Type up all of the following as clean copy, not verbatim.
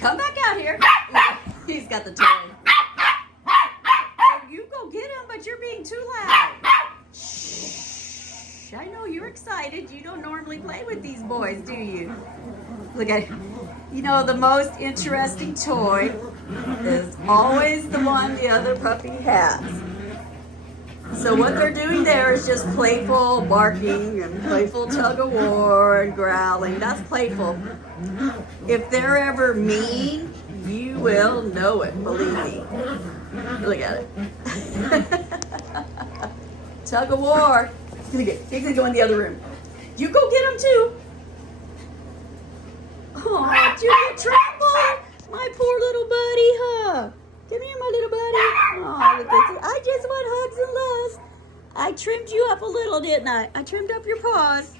Come back out here. He's got the toy. Oh, you go get him, but you're being too loud. Shh. I know you're excited. You don't normally play with these boys, do you? Look at it. You know, the most interesting toy is always the one the other puppy has. So what they're doing there is just playful barking and playful tug of war and growling. That's playful. If they're ever mean, you will know it, believe me. Look at it. Tug of war. He's gonna go in the other room. You go get him too. Oh, did you get trouble? My poor little buddy, huh? Come here, my little buddy. Oh, look at you. I just want hugs and loves. I trimmed you up a little, didn't I? I trimmed up your paws.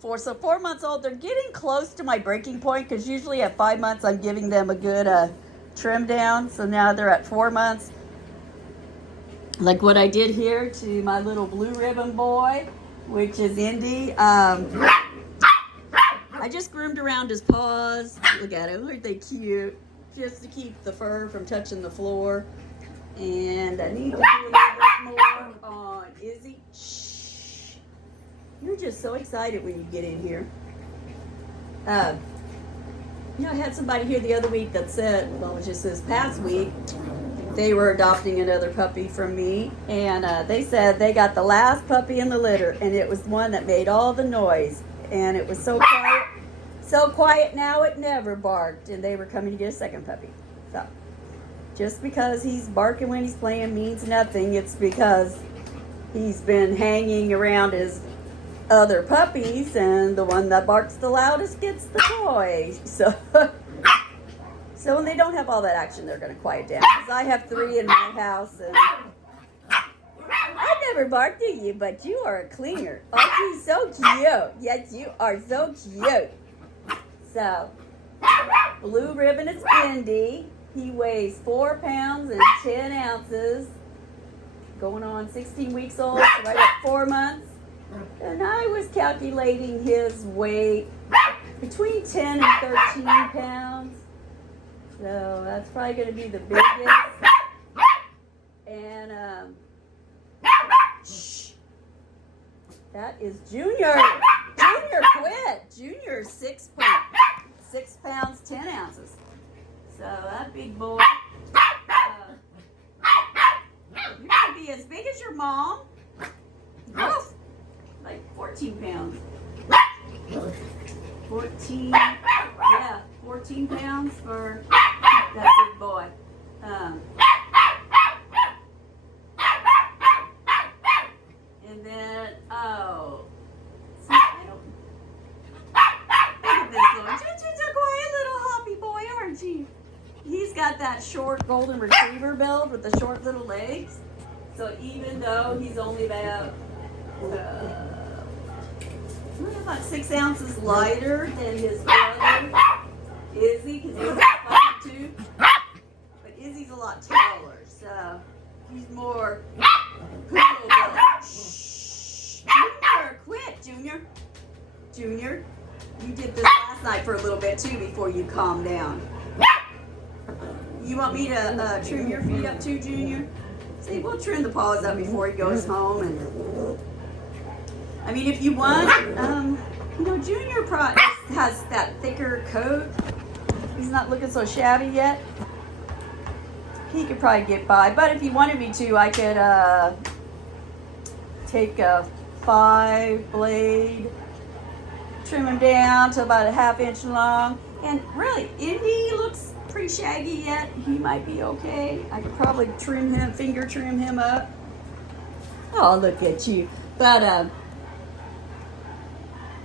So 4 months old, they're getting close to my breaking point because usually at 5 months I'm giving them a good trim down. So now they're at 4 months. Like what I did here to my little blue ribbon boy, which is Indy. I just groomed around his paws. Look at him, aren't they cute? Just to keep the fur from touching the floor. And I need to do a little bit more on Izzy. Shh. You're just so excited when you get in here. You know, I had somebody here the other week that said, well, it was just this past week, they were adopting another puppy from me. And they said they got the last puppy in the litter. And it was one that made all the noise. And it was so quiet. So quiet now it never barked. And they were coming to get a second puppy. So, just because he's barking when he's playing means nothing. It's because he's been hanging around his other puppies. And the one that barks the loudest gets the toy. So when they don't have all that action, they're going to quiet down. Because I have 3 in my house. And I never barked at you, but you are a cleaner. Aren't you so cute? Yes, you are so cute. So, blue ribbon is Indy. He weighs 4 pounds and 10 ounces. Going on 16 weeks old, so right at 4 months. And I was calculating his weight between 10 and 13 pounds. So, that's probably going to be the biggest. And, shh. That is Junior. Junior quit. Junior's 6 pounds, 10 ounces. So that big boy, you're gonna be as big as your mom. Woof. Like 14 pounds. 14 pounds for that big boy. And then, see, I don't, look at this one. You're a quiet little hoppy boy, aren't you? He's got that short golden retriever build with the short little legs. So even though he's only about 6 ounces lighter than his brother, Izzy, because he's a 5'2", but Izzy's a lot taller, so he's more poodle built. Shh, Junior, quit, Junior. Junior, you did this last night for a little bit too before you calmed down. You want me to trim your feet up too, Junior? See, we'll trim the paws up before he goes home. And I mean, if you want, you know, Junior has that thicker coat. He's not looking so shabby yet. He could probably get by. But if you wanted me to, I could take a 5-blade, trim him down to about a 1/2 inch long. And really, Indy looks pretty shaggy yet. He might be okay. I could probably trim him, finger trim him up. Oh, look at you. But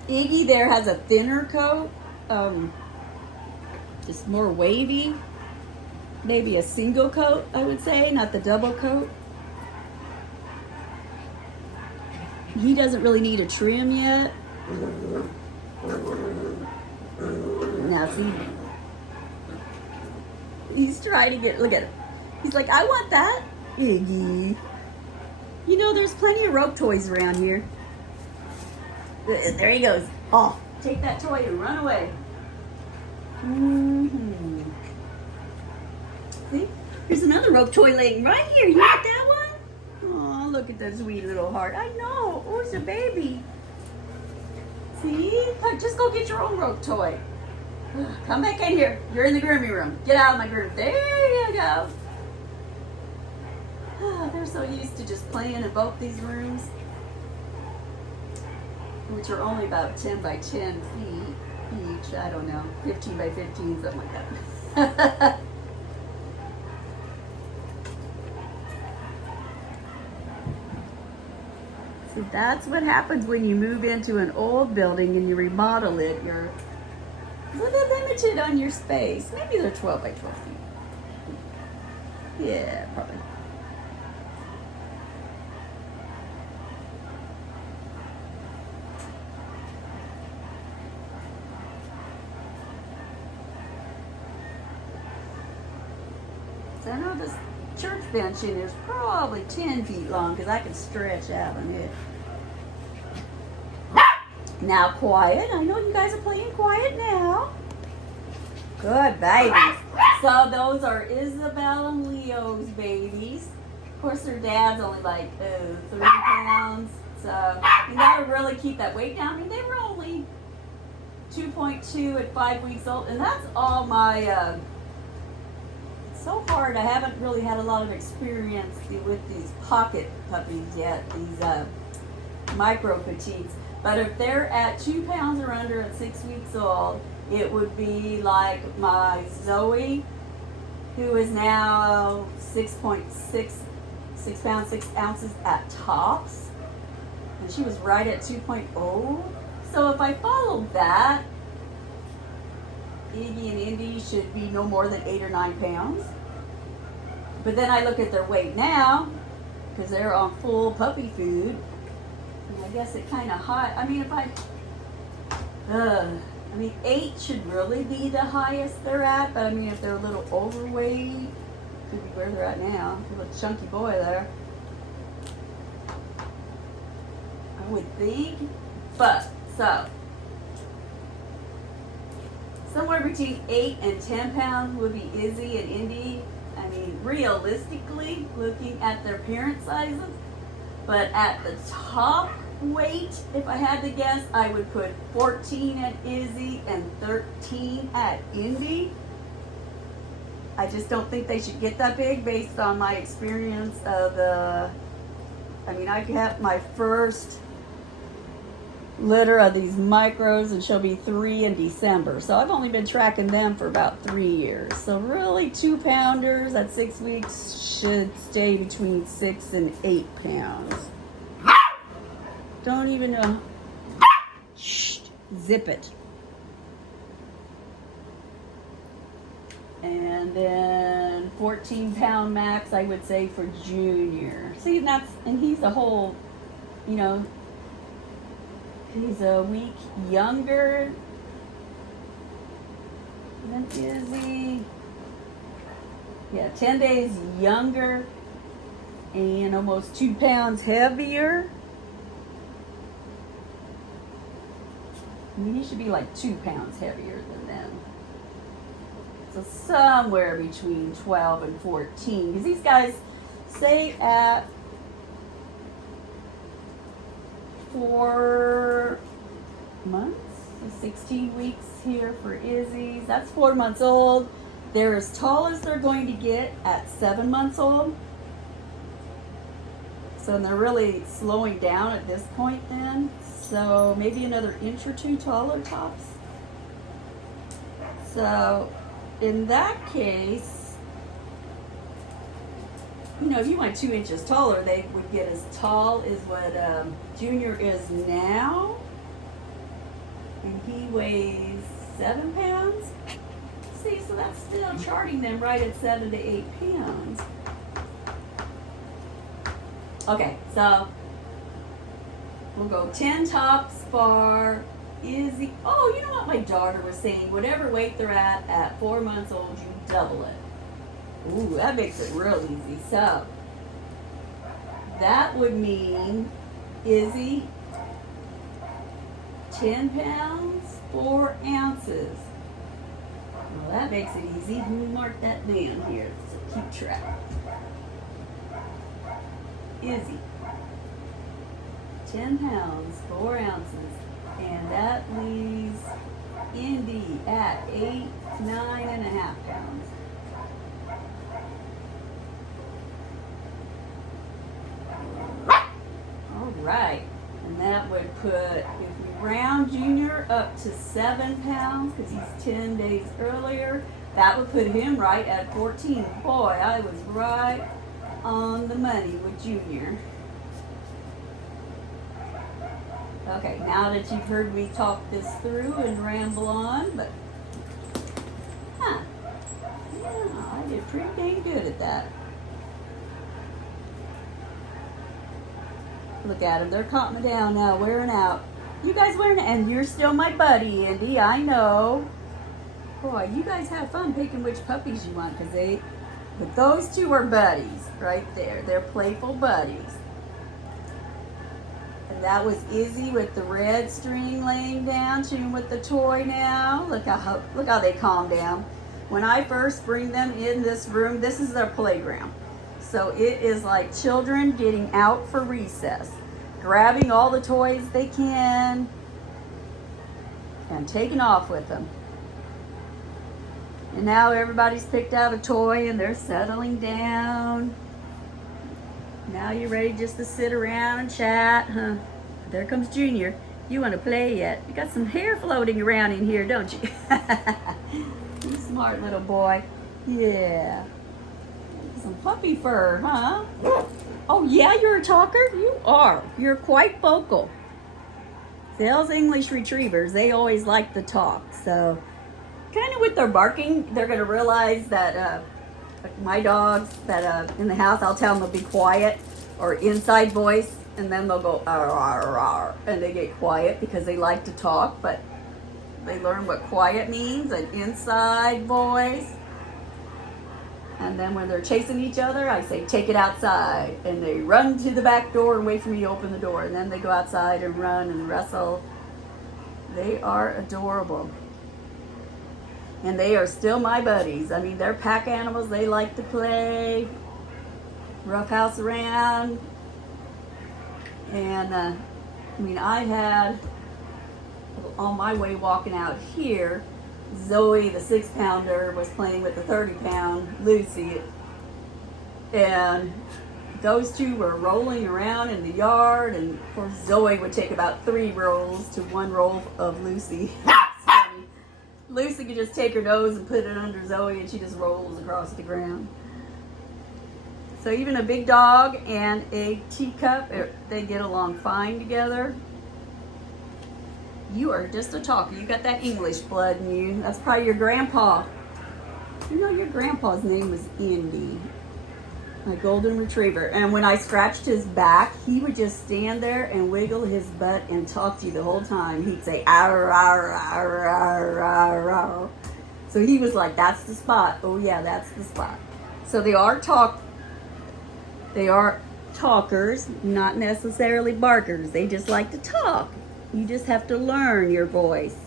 Iggy there has a thinner coat. Just more wavy. Maybe a single coat, I would say, not the double coat. He doesn't really need a trim yet. Now see, he's trying to get, look at him. He's like, I want that, Iggy. You know, there's plenty of rope toys around here. There he goes. Oh, take that toy and run away. Mm-hmm. See? Here's another rope toy laying right here. You want that one? Oh, look at that sweet little heart. I know. Oh, it's a baby. See? Just go get your own rope toy. Come back in here. You're in the grooming room. Get out of my groom. There you go. They're so used to just playing in both these rooms, which are only about 10 by 10 feet each. I don't know, 15 by 15, something like that. See, that's what happens when you move into an old building and you remodel it. You're a little limited on your space. Maybe they're 12 by 12 feet. Yeah, probably. I know this church bench in here is probably 10 feet long because I can stretch out on it. Now quiet. I know you guys are playing quiet now. Good babies. So those are Isabel and Leo's babies. Of course their dad's only like 30 pounds. So you gotta really keep that weight down. I mean, they were only 2.2 at 5 weeks old, and that's all my so hard. I haven't really had a lot of experience with these pocket puppies yet, these micro petites. But if they're at 2 pounds or under at 6 weeks old, it would be like my Zoe, who is now 6 pounds, 6 ounces at tops. And she was right at 2.0. So if I followed that, Iggy and Indy should be no more than 8 or 9 pounds. But then I look at their weight now, because they're on full puppy food. And I guess it kind of high. I mean, 8 should really be the highest they're at. But I mean, if they're a little overweight, could be where they're at now. A little chunky boy there, I would think. But so somewhere between 8 and 10 pounds would be Izzy and Indy. I mean, realistically, looking at their parent sizes. But at the top weight, if I had to guess, I would put 14 at Izzy and 13 at Indy. I just don't think they should get that big based on my experience of I mean, I got my first litter of these micros, and she'll be 3 in December. So I've only been tracking them for about 3 years. So really 2 pounders at 6 weeks should stay between 6 and 8 pounds. Don't even know. Shh, zip it. And then 14 pound max, I would say, for Junior. See, and he's a whole, he's a week younger than Izzy. Yeah, 10 days younger and almost 2 pounds heavier. I mean, he should be like 2 pounds heavier than them. So somewhere between 12 and 14. Because these guys stay at 4 months, so 16 weeks here for Izzy's. That's 4 months old. They're as tall as they're going to get at 7 months old. So they're really slowing down at this point then. So maybe another inch or 2 taller tops. So in that case, if you went 2 inches taller, they would get as tall as what Junior is now. And he weighs 7 pounds. See, so that's still charting them right at 7 to 8 pounds. Okay, so we'll go 10 tops for Izzy. Oh, you know what my daughter was saying? Whatever weight they're at 4 months old, you double it. Ooh, that makes it real easy. So that would mean Izzy, 10 pounds, 4 ounces. Well, that makes it easy. Let me mark that down here to keep track. Izzy, 10 pounds, 4 ounces. And that leaves Indy at 9.5 pounds. All right. And that would put, if we round Junior up to 7 pounds, because he's 10 days earlier, that would put him right at 14. Boy, I was right on the money with Junior. Okay, now that you've heard me talk this through and ramble on, but, yeah, I did pretty dang good at that. Look at them, they're calming down now, wearing out. You guys wearing, and you're still my buddy, Indy, I know. Boy, you guys have fun picking which puppies you want, but those two are buddies right there. They're playful buddies. And that was Izzy with the red string laying down, chewing with the toy now. Look how they calm down. When I first bring them in this room, this is their playground. So it is like children getting out for recess, grabbing all the toys they can and taking off with them. And now everybody's picked out a toy and they're settling down. Now you're ready just to sit around and chat, huh? There comes Junior. You want to play yet? You got some hair floating around in here, don't you? You smart little boy. Yeah. Some puppy fur, huh? Oh yeah, you're a talker? You are. You're quite vocal. Those English retrievers, they always like to talk. So kind of with their barking, they're going to realize that my dogs that in the house, I'll tell them to be quiet or inside voice, and then they'll go arr, arr, arr, and they get quiet because they like to talk, but they learn what quiet means, an inside voice. And then when they're chasing each other, I say, take it outside. And they run to the back door and wait for me to open the door. And then they go outside and run and wrestle. They are adorable. And they are still my buddies. I mean, they're pack animals. They like to play, roughhouse around. And, I had, on my way walking out here, Zoe, the 6-pounder, was playing with the 30-pound Lucy. And those two were rolling around in the yard. And, of course, Zoe would take about 3 rolls to 1 roll of Lucy. Lucy could just take her nose and put it under Zoe, and she just rolls across the ground. So even a big dog and a teacup, they get along fine together. You are just a talker. You got that English blood in you. That's probably your grandpa. You know your grandpa's name was Indy, my golden retriever. And when I scratched his back, he would just stand there and wiggle his butt and talk to you the whole time. He'd say, arr, arr, arr, arr, arr, arr. So he was like, that's the spot. Oh yeah, that's the spot. So they are talkers, not necessarily barkers. They just like to talk. You just have to learn your voice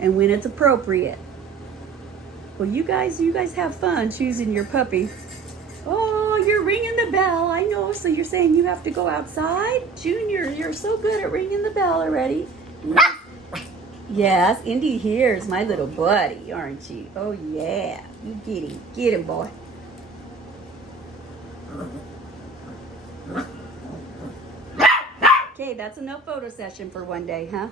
and when it's appropriate. Well, you guys have fun choosing your puppy. Oh, you're ringing the bell. I know. So you're saying you have to go outside? Junior, you're so good at ringing the bell already. Yes, Indy here is my little buddy, aren't you? Oh, yeah. You get him. Get him, boy. Okay, that's enough photo session for one day, huh?